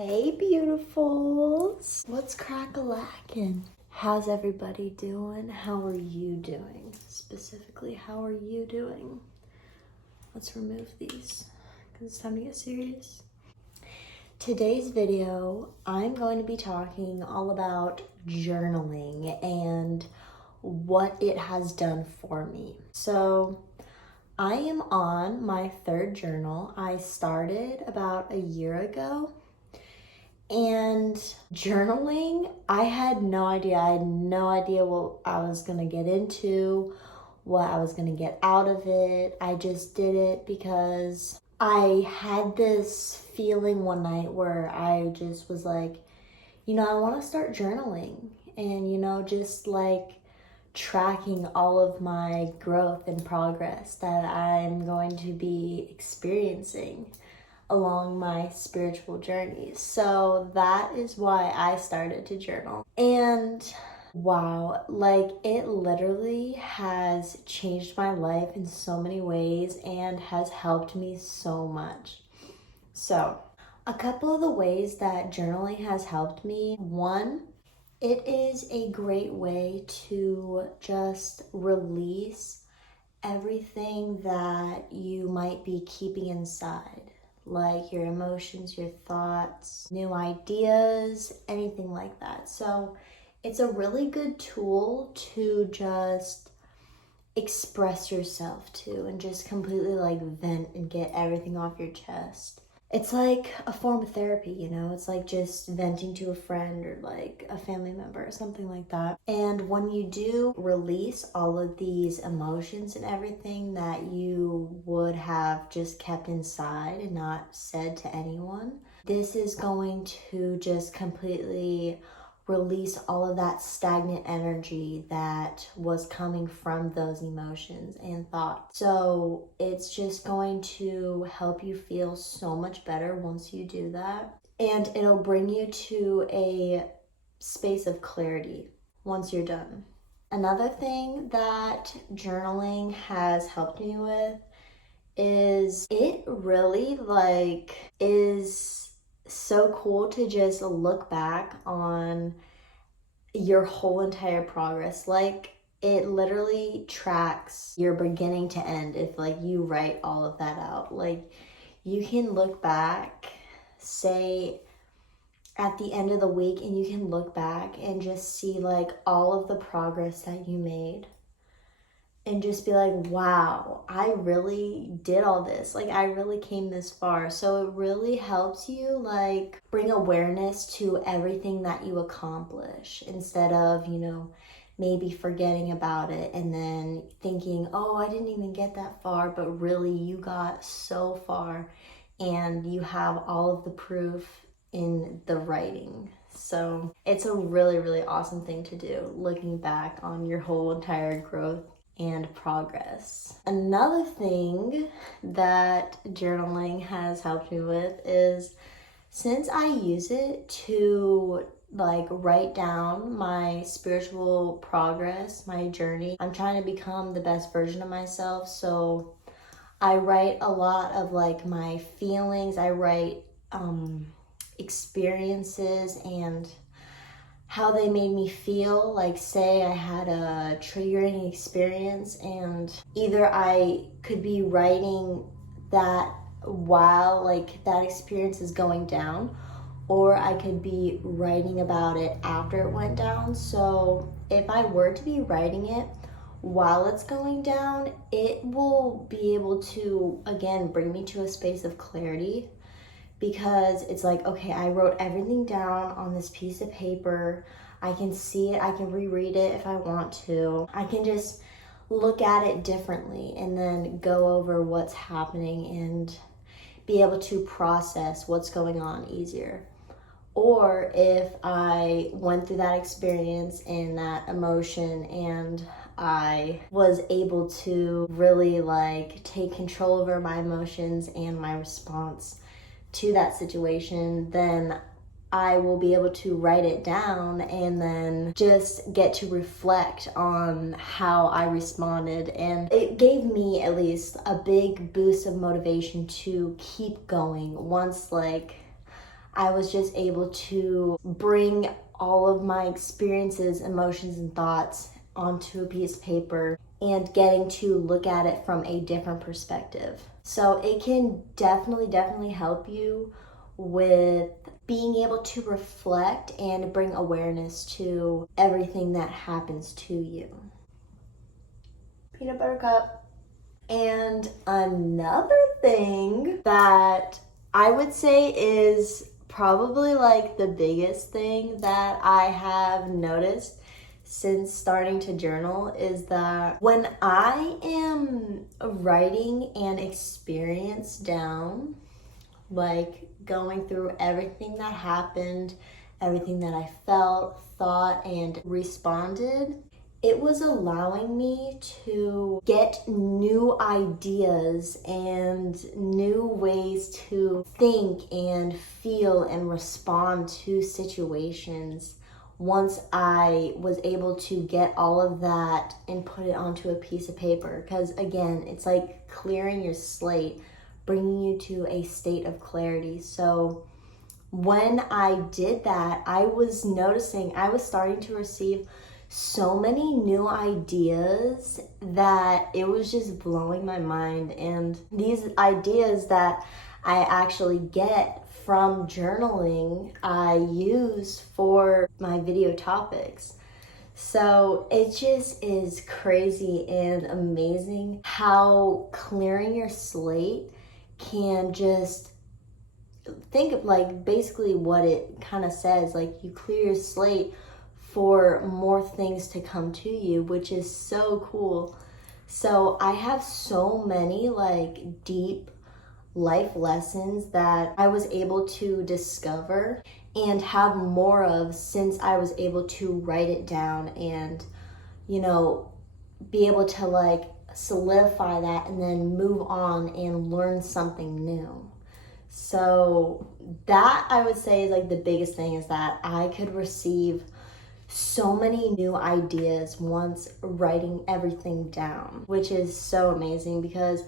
Hey beautifuls, what's crack-a-lackin'? How's everybody doing? How are you doing? Specifically, how are you doing? Let's remove these because it's time to get serious. Today's video, I'm going to be talking all about journaling and what it has done for me. So I am on my third journal. I started about a year ago. And journaling, I had no idea. I had no idea what I was going to get into, what I was going to get out of it. I just did it because I had this feeling one night where I just was like, I want to start journaling and, just like tracking all of my growth and progress that I'm going to be experiencing along my spiritual journeys. So that is why I started to journal. And wow, like it literally has changed my life in so many ways and has helped me so much. So a couple of the ways that journaling has helped me. One, it is a great way to just release everything that you might be keeping inside, like your emotions, your thoughts, new ideas, anything like that. So it's a really good tool to just express yourself to and just completely like vent and get everything off your chest. It's like a form of therapy, it's like just venting to a friend or like a family member or something like that. And when you do release all of these emotions and everything that you would have just kept inside and not said to anyone, this is going to just completely release all of that stagnant energy that was coming from those emotions and thoughts. So it's just going to help you feel so much better once you do that. And it'll bring you to a space of clarity once you're done. Another thing that journaling has helped me with is it really is so cool to just look back on your whole entire progress. Like it literally tracks your beginning to end if like you write all of that out. Like you can look back, say at the end of the week, and you can look back and just see like all of the progress that you made. And just be like, wow, I really did all this. Like, I really came this far. So it really helps you, like, bring awareness to everything that you accomplish instead of, maybe forgetting about it and then thinking, oh, I didn't even get that far. But really, you got so far and you have all of the proof in the writing. So it's a really, really awesome thing to do, looking back on your whole entire growth and progress. Another thing that journaling has helped me with is since I use it to like write down my spiritual progress, my journey, I'm trying to become the best version of myself. So I write a lot of like my feelings. I write experiences and how they made me feel. Like say I had a triggering experience and either I could be writing that while like that experience is going down, or I could be writing about it after it went down. So if I were to be writing it while it's going down, it will be able to again bring me to a space of clarity. Because it's like, okay, I wrote everything down on this piece of paper. I can see it. I can reread it if I want to. I can just look at it differently and then go over what's happening and be able to process what's going on easier. Or if I went through that experience and that emotion and I was able to really like take control over my emotions and my response to that situation, then I will be able to write it down and then just get to reflect on how I responded. And it gave me at least a big boost of motivation to keep going once like I was just able to bring all of my experiences, emotions, and thoughts onto a piece of paper and getting to look at it from a different perspective. So it can definitely help you with being able to reflect and bring awareness to everything that happens to you. Peanut butter cup. And another thing that I would say is probably like the biggest thing that I have noticed since starting to journal is that when I am writing an experience down, like going through everything that happened, everything that I felt, thought, and responded, it was allowing me to get new ideas and new ways to think and feel and respond to situations once I was able to get all of that and put it onto a piece of paper. Because again, it's like clearing your slate, bringing you to a state of clarity. So when I did that, I was noticing I was starting to receive so many new ideas that it was just blowing my mind. And these ideas that I actually get from journaling, I use for my video topics. So it just is crazy and amazing how clearing your slate can just think of like basically what it kind of says, like you clear your slate for more things to come to you, which is so cool. So I have so many like deep life lessons that I was able to discover and have more of since I was able to write it down and, you know, be able to like solidify that and then move on and learn something new. So that I would say is like the biggest thing, is that I could receive so many new ideas once writing everything down, which is so amazing because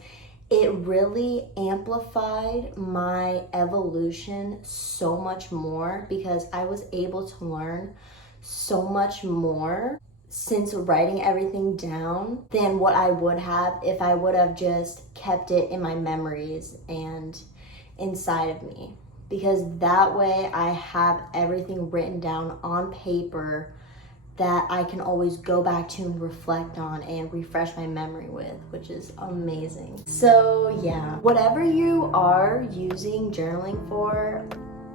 it really amplified my evolution so much more, because I was able to learn so much more since writing everything down than what I would have if I would have just kept it in my memories and inside of me. Because that way I have everything written down on paper that I can always go back to and reflect on and refresh my memory with, which is amazing. So yeah, whatever you are using journaling for,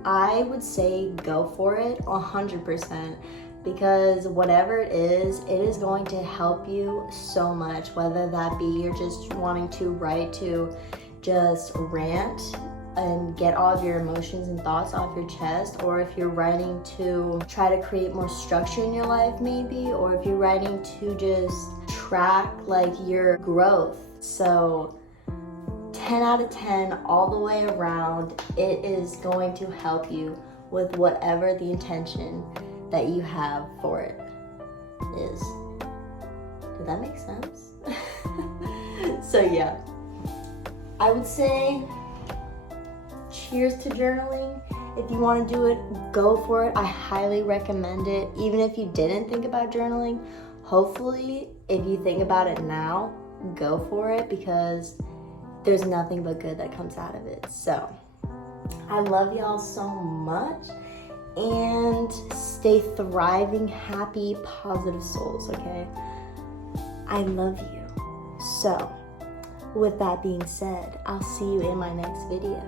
I would say go for it 100%, because whatever it is going to help you so much, whether that be you're just wanting to write to just rant and get all of your emotions and thoughts off your chest, or if you're writing to try to create more structure in your life maybe, or if you're writing to just track like your growth. So 10 out of 10 all the way around, it is going to help you with whatever the intention that you have for it is. Did that make sense? So yeah, I would say cheers to journaling. If you want to do it, go for it. I highly recommend it. Even if you didn't think about journaling, hopefully if you think about it now, go for it, because there's nothing but good that comes out of it. So I love y'all so much, and stay thriving, happy, positive souls, okay? I love you. So with that being said, I'll see you in my next video.